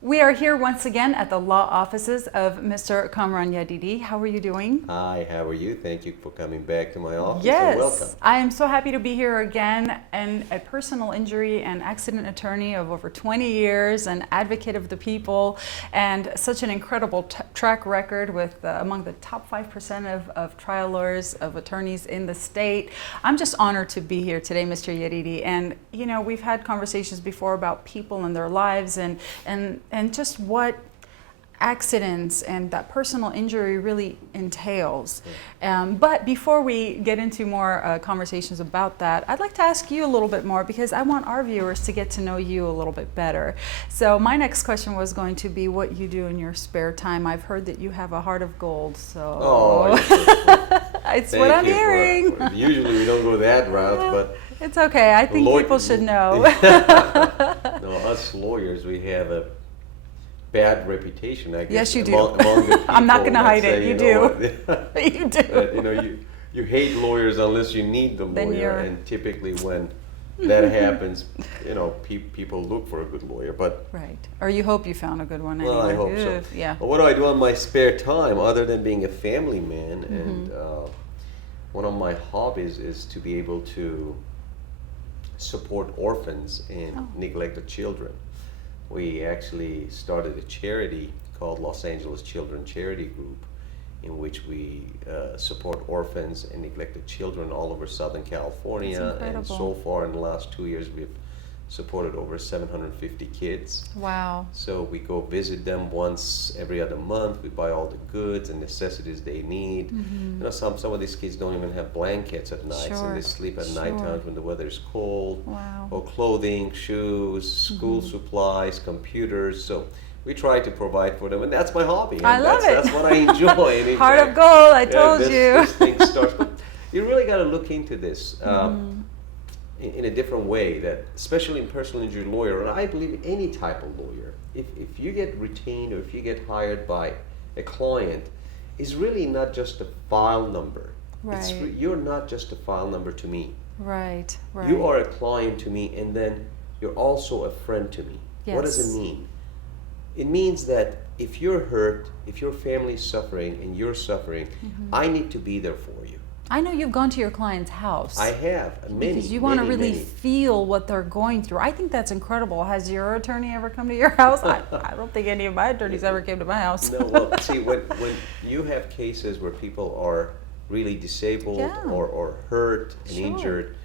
We are here once again at the law offices of Mr. Kamran Yadidi. How are you doing? Hi, how are you? Thank you for coming back to my office and welcome. Yes, I am so happy to be here again, and a personal injury and accident attorney of over 20 years, an advocate of the people, and such an incredible track record with among the top 5% of trial lawyers, of attorneys in the state. I'm just honored to be here today, Mr. Yadidi. And you know, we've had conversations before about people and their lives and just what accidents and that personal injury really entails. But before we get into more conversations about that, I'd like to ask you a little bit more because I want our viewers to get to know you a little bit better. So my next question was going to be what you do in your spare time. I've heard that you have a heart of gold, so it's what I'm hearing. Usually we don't go that route, but it's okay. I think people should know. No, us lawyers, we have a bad reputation, I guess. Yes, you do. Among the people. I'm not going to hide it. You do. You do. You hate lawyers unless you need the lawyer, and typically when that happens, people look for a good lawyer. But right, or you hope you found a good one. Well, anyway. I hope so. Yeah. But what do I do on my spare time other than being a family man? And one of my hobbies is to be able to support orphans and neglected children. We actually started a charity called Los Angeles Children Charity Group, in which we support orphans and neglected children all over Southern California. And so far in the last 2 years, we've supported over 750 kids. Wow. So we go visit them once every other month. We buy all the goods and necessities they need. Some of these kids don't even have blankets at night, and they sleep at night times when the weather is cold. Wow. Or clothing, shoes, school supplies, computers. So we try to provide for them, and that's my hobby. I love it. That's what I enjoy. Heart of gold, I told you. This thing starts, but you really got to look into this. In a different way, that especially in personal injury lawyer, and I believe any type of lawyer, if you get retained or if you get hired by a client, is really not just a file number. Right. You're not just a file number to me. Right. You are a client to me, and then you're also a friend to me. Yes. What does it mean? It means that if you're hurt, if your family's suffering and you're suffering, I need to be there for you. I know you've gone to your client's house. I have, many. Because you want to really feel what they're going through. I think that's incredible. Has your attorney ever come to your house? I don't think any of my attorneys ever came to my house. No, well, see, when you have cases where people are really disabled or hurt and injured,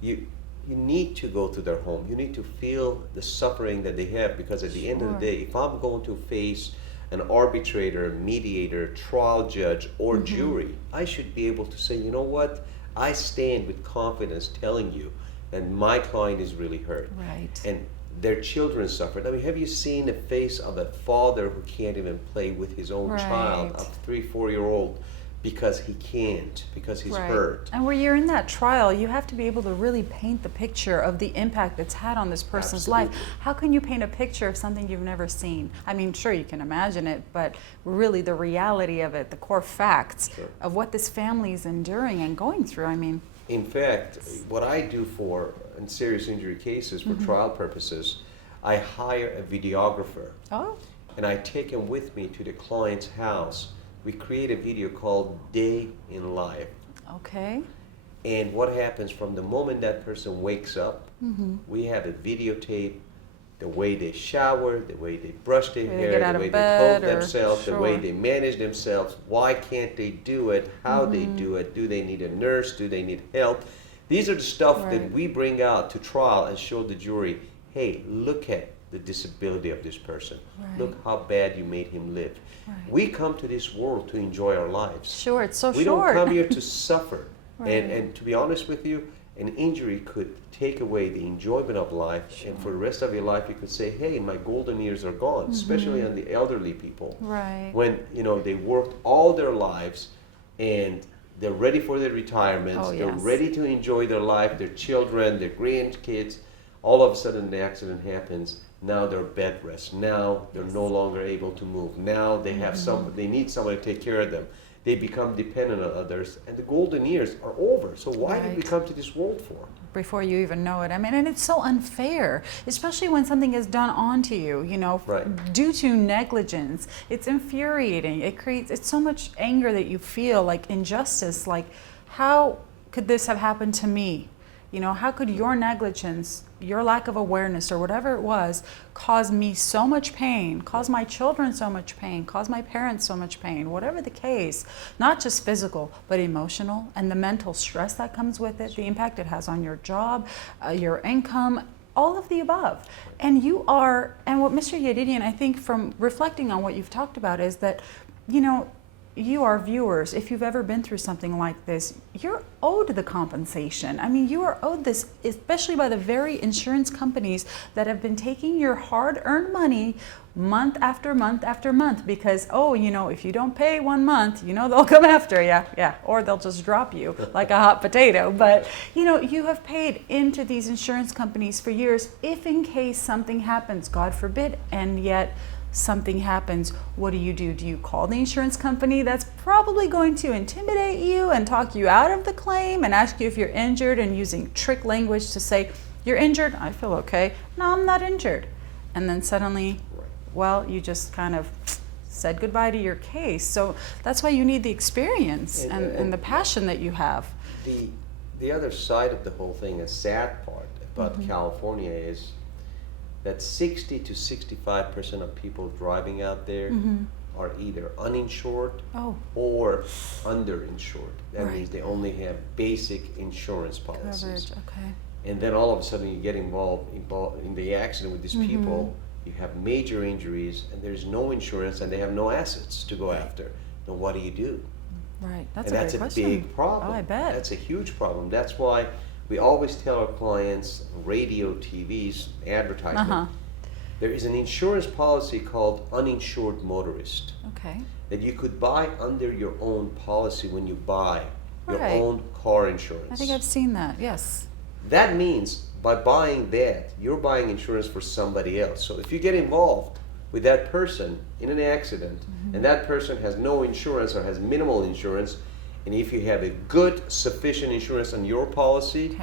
you need to go to their home. You need to feel the suffering that they have, because at the end of the day, if I'm going to face an arbitrator, mediator, trial judge, or jury, I should be able to say, you know what, I stand with confidence telling you that my client is really hurt. Right. And their children suffered. I mean, have you seen the face of a father who can't even play with his own child, a 3-4-year-old, because he can't, because he's hurt? And where you're in that trial, you have to be able to really paint the picture of the impact it's had on this person's life. How can you paint a picture of something you've never seen? I mean, sure, you can imagine it, but really the reality of it, the core facts of what this family is enduring and going through, I mean. In fact, what I do in serious injury cases for trial purposes, I hire a videographer. And I take him with me to the client's house. We create a video called Day in Life. Okay. And what happens from the moment that person wakes up, we have a videotape, the way they shower, the way they brush their hair, the way they comb themselves, the way they manage themselves, why can't they do it, how they do it, do they need a nurse, do they need help? These are the stuff that we bring out to trial and show the jury, hey, look at the disability of this person. Look how bad you made him live. We come to this world to enjoy our lives. Sure, it's so short. We don't come here to suffer. And to be honest with you, an injury could take away the enjoyment of life, and for the rest of your life you could say, hey, my golden years are gone, especially on the elderly people. When they worked all their lives and they're ready for their retirements, they're ready to enjoy their life, their children, their grandkids, all of a sudden the accident happens. Now they're bed rest. Now they're no longer able to move. Now they have they need somebody to take care of them. they become dependent on others, and the golden years are over. So why did we come to this world for? Before you even know it. I mean, and it's so unfair, especially when something is done onto you, you know, due to negligence. It's infuriating. It's so much anger that you feel, like injustice, like how could this have happened to me? You know, how could your negligence, your lack of awareness or whatever it was, cause me so much pain, cause my children so much pain, cause my parents so much pain, whatever the case, not just physical, but emotional, and the mental stress that comes with it, the impact it has on your job, your income, all of the above. And what Mr. Yadidi, I think from reflecting on what you've talked about is that, you know, you, our viewers, if you've ever been through something like this, you're owed the compensation. I mean, you are owed this, especially by the very insurance companies that have been taking your hard-earned money month after month after month because, oh, you know, if you don't pay 1 month, you know, they'll come after you. Yeah, or they'll just drop you like a hot potato. But, you know, you have paid into these insurance companies for years if in case something happens, God forbid, and yet something happens, what do? Do you call the insurance company that's probably going to intimidate you and talk you out of the claim and ask you if you're injured and using trick language to say, you're injured? I feel okay. No, I'm not injured. And then suddenly, well, you just kind of said goodbye to your case. So that's why you need the experience and the passion that you have. The other side of the whole thing, a sad part about California is that 60 to 65% of people driving out there are either uninsured or underinsured. That means they only have basic insurance policies. Coverage, okay. And then all of a sudden you get involved in the accident with these people, you have major injuries and there's no insurance and they have no assets to go after. Then what do? Right, that's a big problem. Oh, I bet. That's a huge problem. That's why we always tell our clients, radio, TVs, advertisement, there is an insurance policy called uninsured motorist that you could buy under your own policy when you buy your own car insurance. I think I've seen that, yes. That means by buying that, you're buying insurance for somebody else. So if you get involved with that person in an accident and that person has no insurance or has minimal insurance, and if you have a good, sufficient insurance on your policy,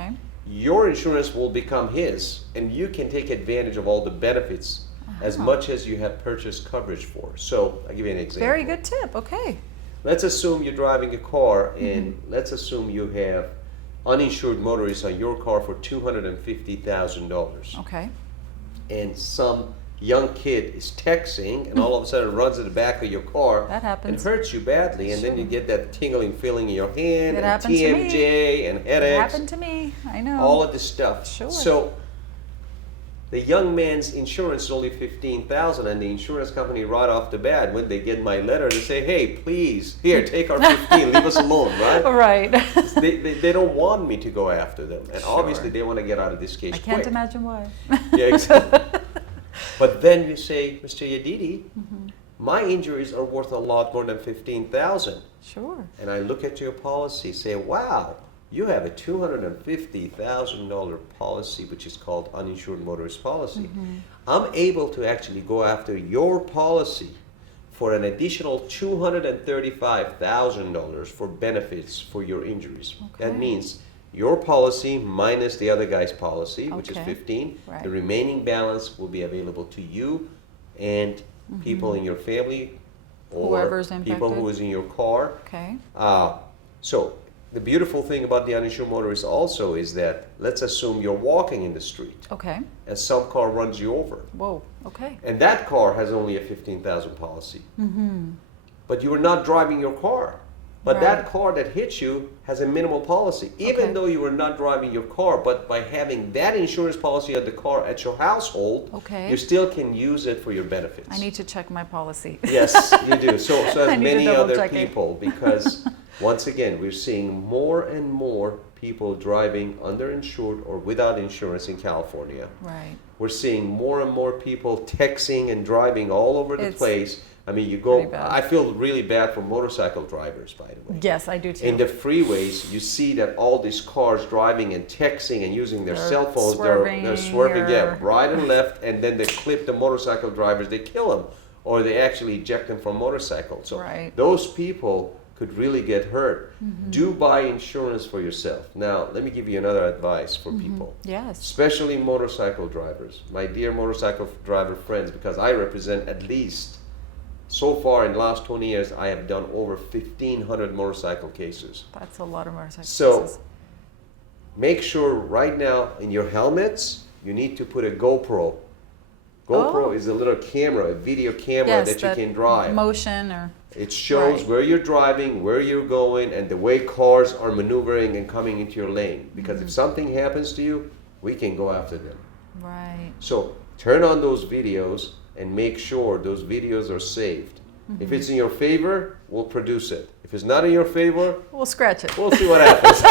your insurance will become his, and you can take advantage of all the benefits as much as you have purchased coverage for. So I'll give you an example. Very good tip, okay. Let's assume you're driving a car, and let's assume you have uninsured motorists on your car for $250,000. Okay. And some young kid is texting and all of a sudden runs to the back of your car and hurts you badly, and then you get that tingling feeling in your hand and TMJ and headaches. It happened to me, I know. All of this stuff. Sure. So the young man's insurance is only $15,000, and the insurance company right off the bat, when they get my letter, they say, hey, please, here, take our 15, leave us alone, right? Right. They don't want me to go after them, and obviously they want to get out of this case quick. I can't imagine why. Yeah, exactly. But then you say, Mr. Yadidi, my injuries are worth a lot more than $15,000. Sure. And I look at your policy, say, wow, you have a $250,000 policy, which is called uninsured motorist policy. I'm able to actually go after your policy for an additional $235,000 for benefits for your injuries. That means your policy minus the other guy's policy, which is 15, the remaining balance will be available to you and people in your family or people who is in your car. So the beautiful thing about the uninsured motorist also is that, let's assume you're walking in the street and some car runs you over. Whoa, and that car has only a $15,000 policy. But you were not driving your car. But that car that hit you has a minimal policy, even though you were not driving your car. But by having that insurance policy of the car at your household, you still can use it for your benefits. I need to check my policy. Yes, you do. So as many other people, because once again, we're seeing more and more people driving underinsured or without insurance in California. We're seeing more and more people texting and driving all over the place. I mean, you go, I feel really bad for motorcycle drivers, by the way. Yes, I do too. In the freeways, you see that all these cars driving and texting and using their cell phones, they're swerving right and left, and then they clip the motorcycle drivers, they kill them, or they actually eject them from motorcycles. So those people could really get hurt. Do buy insurance for yourself. Now, let me give you another advice for people. Yes. Especially motorcycle drivers. My dear motorcycle driver friends, because I represent at least, so far in the last 20 years, I have done over 1,500 motorcycle cases. That's a lot of motorcycle cases. So, make sure right now in your helmets, you need to put a GoPro. GoPro is a little camera, a video camera that you can drive. Motion or... It shows where you're driving, where you're going, and the way cars are maneuvering and coming into your lane. Because if something happens to you, we can go after them. Right. So turn on those videos and make sure those videos are saved. If it's in your favor, we'll produce it. If it's not in your favor, we'll scratch it. We'll see what happens.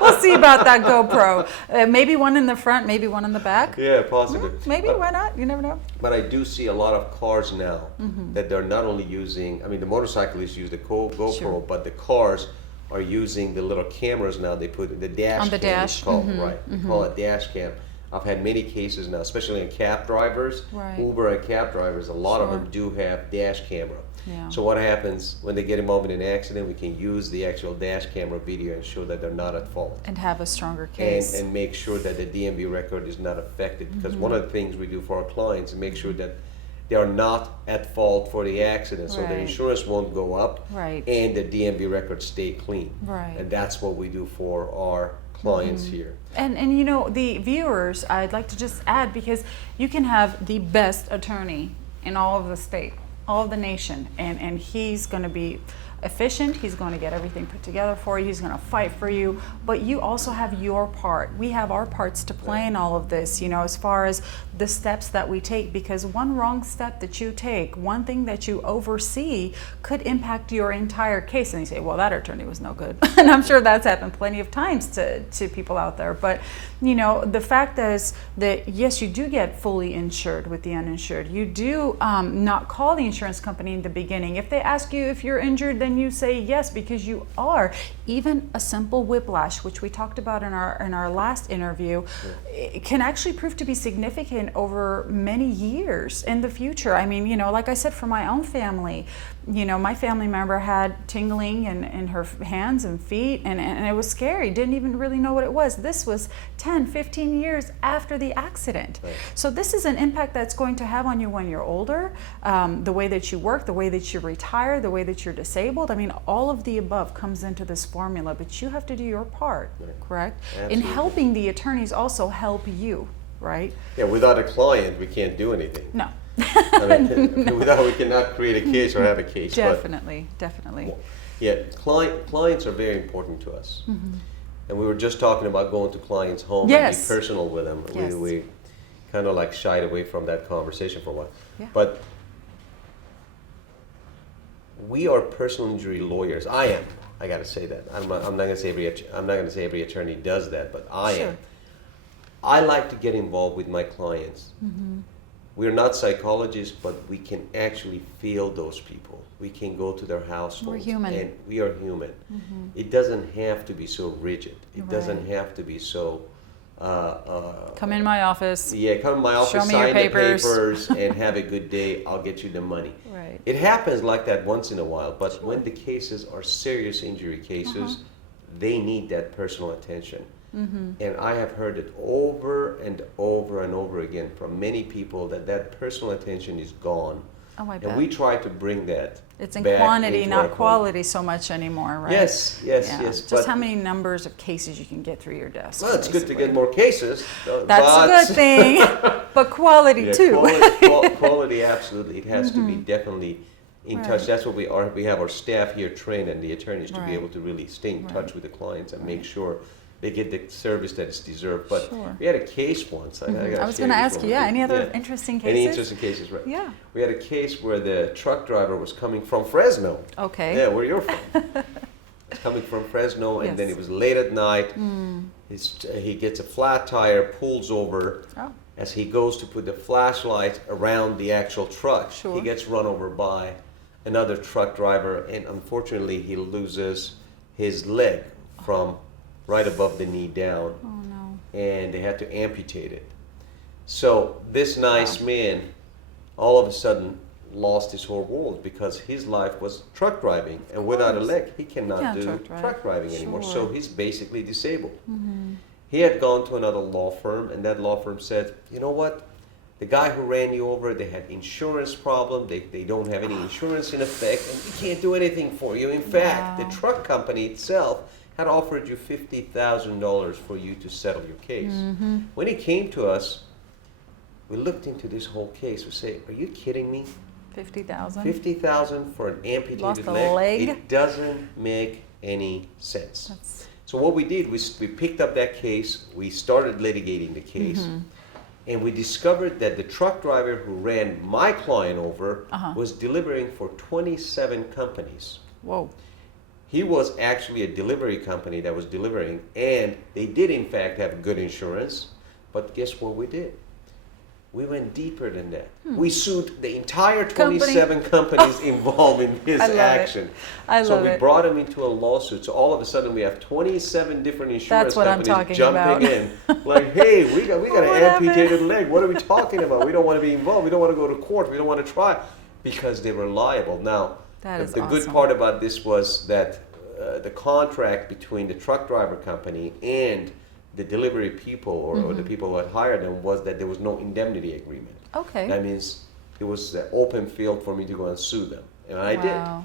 We'll see about that GoPro. Maybe one in the front, maybe one in the back. Yeah, possibly. Maybe, why not? You never know. But I do see a lot of cars now that they're not only using, I mean, the motorcyclists use the GoPro, but the cars are using the little cameras now. They put the dash on the cam. dash. It's called, right. They call it dash cam. I've had many cases now, especially in cab drivers, Uber and cab drivers, a lot of them do have dash camera. Yeah. So what happens when they get involved in an accident, we can use the actual dash camera video and show that they're not at fault. And have a stronger case. And make sure that the DMV record is not affected. Because one of the things we do for our clients is make sure that they are not at fault for the accident. So the insurance won't go up and the DMV records stay clean. Right. And that's what we do for our clients here. And you know, the viewers, I'd like to just add, because you can have the best attorney in all of the state, all of the nation, and he's going to be efficient, he's going to get everything put together for you, he's going to fight for you, but you also have your part. We have our parts to play in all of this, you know, as far as the steps that we take, because one wrong step that you take, one thing that you oversee could impact your entire case. And you say, well, that attorney was no good. And I'm sure that's happened plenty of times to people out there. But, you know, the fact is that, yes, you do get fully insured with the uninsured. You do not call the insurance company in the beginning. If they ask you if you're injured, then you say yes, because you are. Even a simple whiplash, which we talked about in our last interview, it can actually prove to be significant over many years in the future. I mean, you know, like I said, for my own family, you know, my family member had tingling in her hands and feet, and it was scary. Didn't even really know what it was. This was 10, 15 years after the accident. Right. So this is an impact that's going to have on you when you're older, the way that you work, the way that you retire, the way that you're disabled. I mean, all of the above comes into this formula, but you have to do your part, correct? Absolutely. In helping the attorneys also help you, right? Yeah, without a client, we can't do anything. No. I mean, we cannot create a case or have a case. Definitely, definitely. Yeah, clients are very important to us. And we were just talking about going to clients' home and be personal with them. Yes. We kind of like shied away from that conversation for a while. Yeah. But we are personal injury lawyers. I am. I got to say that. I'm not going to say every attorney does that, but I am. I like to get involved with my clients. We're not psychologists, but we can actually feel those people. We can go to their households. We're human. And we are human. It doesn't have to be so rigid. It doesn't have to be so... come in my office. Yeah, come in my office, show me sign your papers. the papers, and have a good day. I'll get you the money. Right. It happens like that once in a while, but when the cases are serious injury cases, they need that personal attention. And I have heard it over and over and over again from many people that personal attention is gone. Oh, I bet. And we try to bring that. It's in back quantity, into not our quality so much anymore, right? Yes. Just how many numbers of cases you can get through your desk. Well, it's good to get more cases. That's a good thing, but quality too. Quality, absolutely. It has to be definitely in touch. That's what we are. We have our staff here trained and the attorneys to be able to really stay in touch with the clients and make sure they get the service that is deserved. But we had a case once. I was going to ask you, any other interesting cases? Any interesting cases, right? Yeah. We had a case where the truck driver was coming from Fresno. Okay. Yeah, where you're from. He's coming from Fresno, and then it was late at night. He gets a flat tire, pulls over. As he goes to put the flashlight around the actual truck, he gets run over by another truck driver, and unfortunately he loses his leg from right above the knee down. Oh no. And they had to amputate it. So this nice man, all of a sudden, lost his whole world because his life was truck driving, and without a leg, he cannot do truck driving anymore. So he's basically disabled. He had gone to another law firm, and that law firm said, you know what? The guy who ran you over, they had insurance problem. They don't have any insurance in effect, and we can't do anything for you. In fact, the truck company itself had offered you $50,000 for you to settle your case. When he came to us, we looked into this whole case. We say, are you kidding me? 50,000? 50,000 for an amputated Lost a leg? It doesn't make any sense. So what we did was we picked up that case, we started litigating the case, and we discovered that the truck driver who ran my client over was delivering for 27 companies. Whoa. He was actually a delivery company that was delivering, and they did in fact have good insurance, but guess what we did? We went deeper than that. We sued the entire 27 companies involved in his action. So we brought him into a lawsuit. So all of a sudden we have 27 different insurance companies jumping in. Like, hey, we got an amputated leg. What are we talking about? We don't want to be involved. We don't want to go to court. We don't want to try. Because they were liable. Now, the good part about this was that the contract between the truck driver company and the delivery people or the people who had hired them was that there was no indemnity agreement. Okay. That means it was an open field for me to go and sue them. And I did.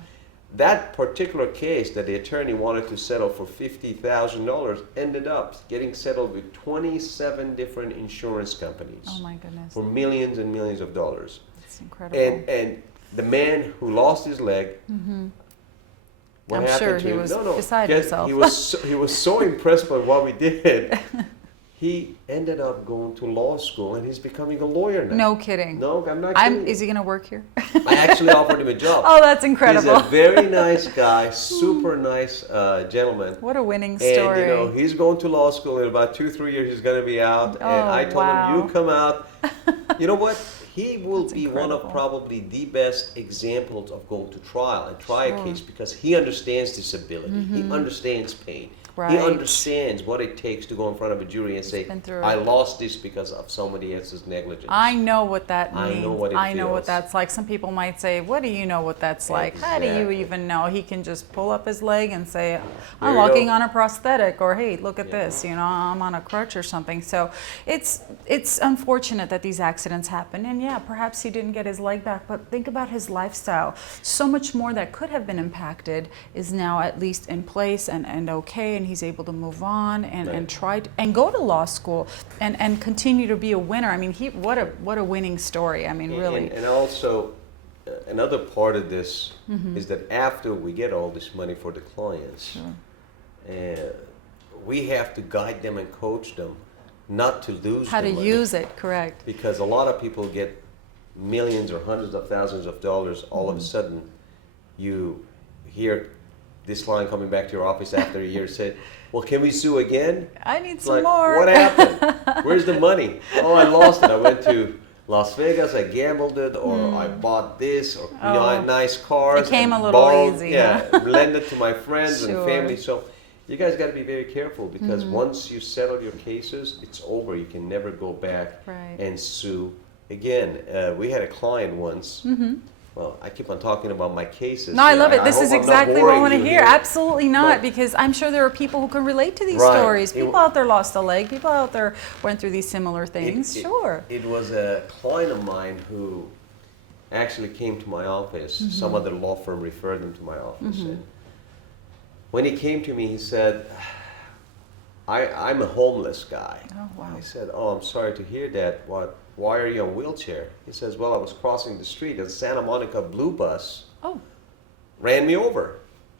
That particular case that the attorney wanted to settle for $50,000 ended up getting settled with 27 different insurance companies. Oh my goodness. For millions and millions of dollars. That's incredible. And the man who lost his leg, what happened to him? He was beside himself. He was so impressed by what we did. He ended up going to law school, and he's becoming a lawyer now. No kidding. No, I'm not kidding. Is he going to work here? I actually offered him a job. Oh, that's incredible. He's a very nice guy, super nice gentleman. What a winning story. And he's going to law school in about 2-3 years. He's going to be out. And I told him, you come out. You know what? He will be one of probably the best examples of going to trial and try a case because he understands disability. He understands pain. He understands what it takes to go in front of a jury and say, I lost this because of somebody else's negligence. I know what that means. I know what it feels. I know what that's like. Some people might say, what do you know what that's like? How do you even know? He can just pull up his leg and say, I'm walking on a prosthetic, or hey, look at this, I'm on a crutch or something. So it's unfortunate that these accidents happen. And yeah, perhaps he didn't get his leg back, but think about his lifestyle. So much more that could have been impacted is now at least in place and okay, and he's able to move on and try and go to law school and continue to be a winner. I mean, what a winning story. I mean, really. And also, another part of this is that after we get all this money for the clients, we have to guide them and coach them not to lose how to use it, correct? Because a lot of people get millions or hundreds of thousands of dollars. All of a sudden, you hear this line coming back to your office after a year said, well, can we sue again? I need some more. What happened? Where's the money? Oh, I lost it. I went to Las Vegas, I gambled it, or I bought this, or nice cars. It came a little easy. Yeah, lend it to my friends and family. So you guys got to be very careful because once you settle your cases, it's over. You can never go back and sue again. We had a client once. Well, I keep on talking about my cases. No, I love it. This is exactly what I want to hear. Absolutely not, because I'm sure there are people who can relate to these stories. People out there lost a leg. People out there went through these similar things. It was a client of mine who actually came to my office. Some other law firm referred them to my office. And when he came to me, he said, I'm a homeless guy. Oh, wow. I said, oh, I'm sorry to hear that. Why are you in a wheelchair? He says, well, I was crossing the street. A Santa Monica blue bus ran me over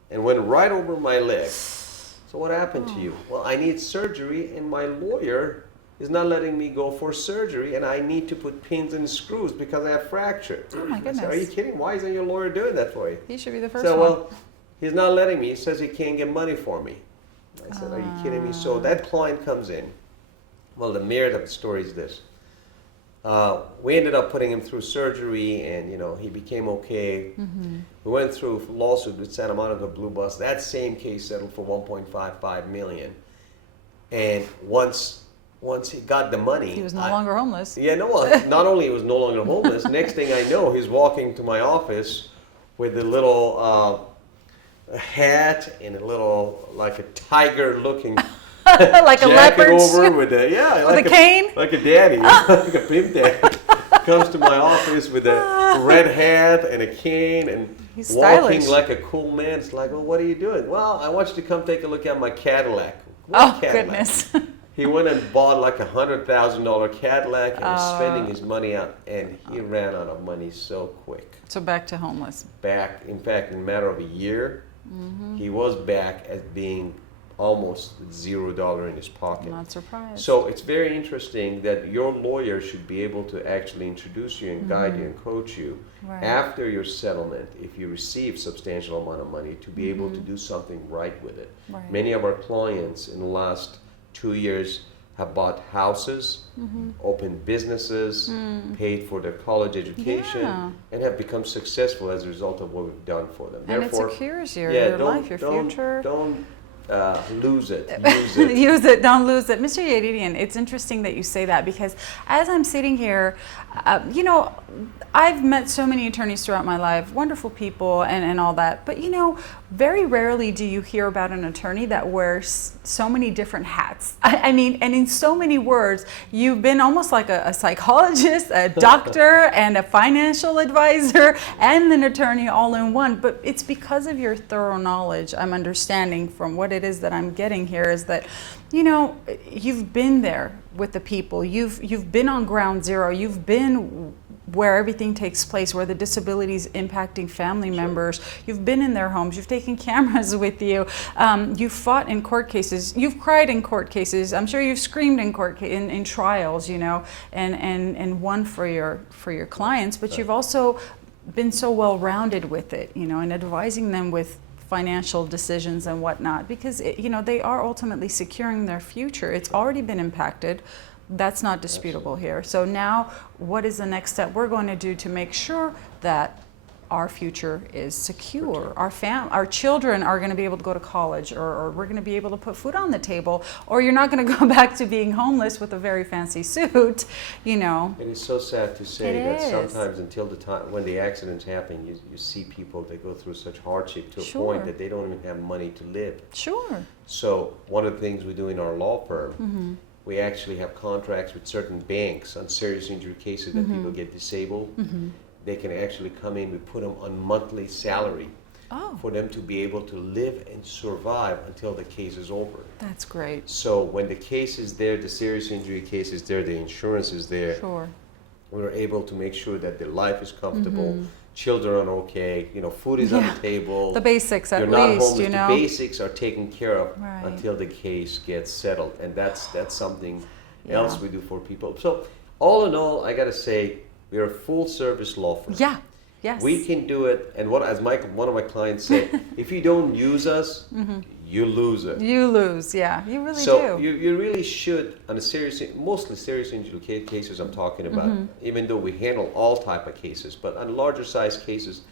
and went right over my leg. So what happened to you? Well, I need surgery, and my lawyer is not letting me go for surgery, and I need to put pins and screws because I have fracture. Oh, my goodness. I said, are you kidding? Why isn't your lawyer doing that for you? He should be the first one. Well, he's not letting me. He says he can't get money for me. I said, are you kidding me? So that client comes in. Well, the merit of the story is this. We ended up putting him through surgery, and he became okay. We went through a lawsuit with Santa Monica Blue Bus. That same case settled for $1.55 million. And once once he got the money, he was no longer homeless. Yeah, no. Not only he was no longer homeless. Next thing I know, he's walking to my office with a little hat and a little like a tiger-looking like a leopard over with a like a cane, like a daddy, like a pimp daddy. Comes to my office with a red hat and a cane and he's walking stylish. like a cool man. It's like, well, what are you doing? Well, I want you to come take a look at my Cadillac. Oh, Cadillac? goodness. He went and bought like $100,000 Cadillac and was spending his money out, and he ran out of money so quick. So back to homeless. Back, in fact, in a matter of a year, he was back as being almost $0 in his pocket. I'm not surprised. So it's very interesting that your lawyer should be able to actually introduce you and guide you and coach you after your settlement, if you receive substantial amount of money, to be able to do something right with it. Right. Many of our clients in the last 2 years have bought houses, opened businesses, paid for their college education, and have become successful as a result of what we've done for them. And Therefore, it secures your life, your future. Don't lose it. Use it. Use it. Don't lose it. Mr. Yadidi, it's interesting that you say that, because as I'm sitting here, you know, I've met so many attorneys throughout my life, wonderful people and all that. But, you know, very rarely do you hear about an attorney that wears so many different hats. I mean, and in so many words, you've been almost like a psychologist, a doctor, and a financial advisor, and an attorney all in one. But it's because of your thorough knowledge, I'm understanding from what it is that I'm getting here, is that, you know, you've been there with the people. You've been on ground zero. You've been where everything takes place, where the disability is impacting family members. You've been in their homes. You've taken cameras with you. You've fought in court cases. You've cried in court cases. I'm sure you've screamed in court in trials, you know, and won for your clients. But you've also been so well-rounded with it, you know, and advising them with financial decisions and whatnot, because you know, they are ultimately securing their future. It's already been impacted. That's not disputable here. So now, what is the next step we're going to do to make sure that our future is secure? Our children are going to be able to go to college, or we're going to be able to put food on the table, or you're not going to go back to being homeless with a very fancy suit, you know. It is so sad to say that sometimes until the time when the accidents happen, you see people that go through such hardship to a point that they don't even have money to live. Sure. So one of the things we do in our law firm, we actually have contracts with certain banks on serious injury cases that people get disabled. They can actually come in, we put them on monthly salary for them to be able to live and survive until the case is over. That's great. So when the case is there, the serious injury case is there, the insurance is there, we're able to make sure that their life is comfortable, children are okay, you know, food is on the table. The basics at You're least, not homeless. you know. The basics are taken care of until the case gets settled. And that's something else we do for people. So all in all, I got to say, we're a full-service law firm. Yeah. Yes. We can do it. And what, as one of my clients said, if you don't use us, you lose it. You lose, yeah. You really do. So you really should, on a serious, mostly serious injury cases I'm talking about, even though we handle all type of cases, but on larger size cases,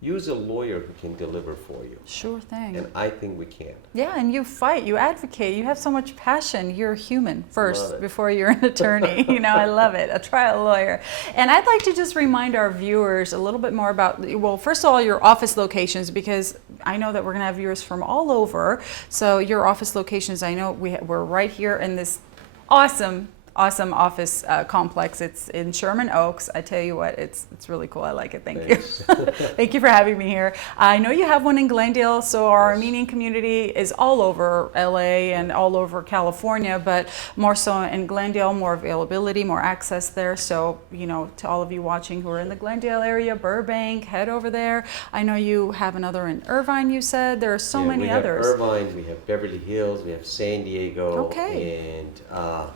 use a lawyer who can deliver for you. Sure thing. And I think we can. Yeah, and you fight, you advocate, you have so much passion. You're a human first before you're an attorney. You know, I love it, a trial lawyer. And I'd like to just remind our viewers a little bit more about, well, first of all, your office locations, because I know that we're going to have viewers from all over. So your office locations, I know we're right here in this awesome office complex. It's in Sherman Oaks. I tell you what, it's really cool. I like it. Thank you. Thank you for having me here. I know you have one in Glendale, so our Armenian community is all over LA and all over California, but more so in Glendale, more availability, more access there. So, you know, to all of you watching who are in the Glendale area, Burbank, head over there. I know you have another in Irvine, you said. There are so many others. We have Irvine, we have Beverly Hills, we have San Diego, and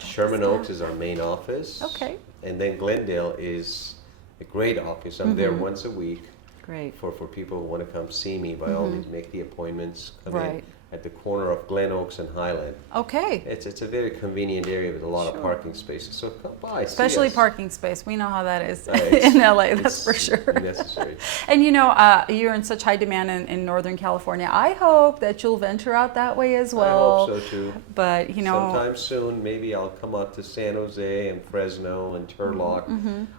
Sherman Oaks is our main office. Okay. And then Glendale is a great office. I'm there once a week. Great. For people who want to come see me, by all means, make the appointments, come in. at the corner of Glen Oaks and Highland. Okay. It's a very convenient area with a lot Sure. of parking spaces. So come by, Especially see us. parking space. We know how that is It's- in LA, that's it's for sure. necessary. And you know, you're in such high demand in Northern California. I hope that you'll venture out that way as well. I hope so too. But you know, sometime soon, maybe I'll come out to San Jose and Fresno and Turlock.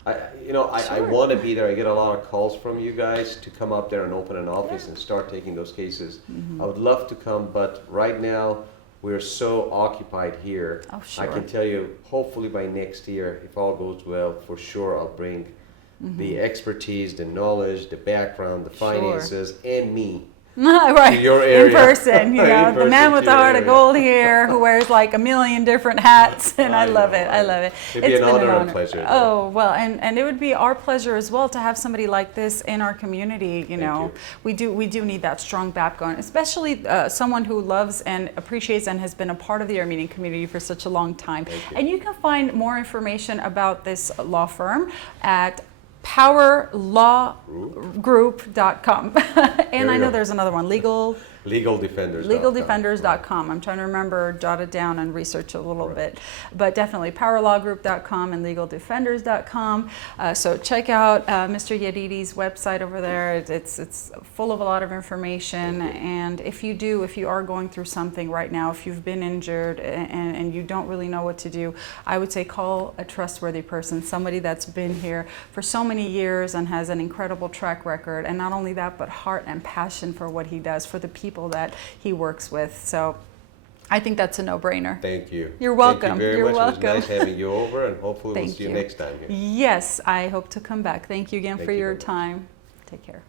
I want to be there. I get a lot of calls from you guys to come up there and open an office and start taking those cases. I would love to come, but right now we're so occupied here. Oh, sure. I can tell you, hopefully by next year, if all goes well, for sure I'll bring the expertise, the knowledge, the background, the finances, and me. right, to your area. in person, you know, In the man person with to the your heart of area. gold here who wears like a million different hats, and I love it. I love it. It'd be an honor and pleasure, though. Oh, well, and it would be our pleasure as well to have somebody like this in our community. You know, we do need that strong backbone, especially someone who loves and appreciates and has been a part of the Armenian community for such a long time. And you can find more information about this law firm at powerlawgroup.com. And I know there's another one, legaldefenders.com. I'm trying to remember, jot it down and research a little bit. But definitely powerlawgroup.com and legaldefenders.com. So check out Mr. Yadidi's website over there. It's full of a lot of information. And if you are going through something right now, if you've been injured and you don't really know what to do, I would say call a trustworthy person, somebody that's been here for so many years and has an incredible track record. And not only that, but heart and passion for what he does, for the people that he works with. So I think that's a no-brainer. Thank you. You're welcome. Thank you very You're much. welcome. It was nice having you over, and hopefully we'll Thank see you you. next time here. Yes, I hope to come back. Thank you again Thank for you your very much. time. Take care.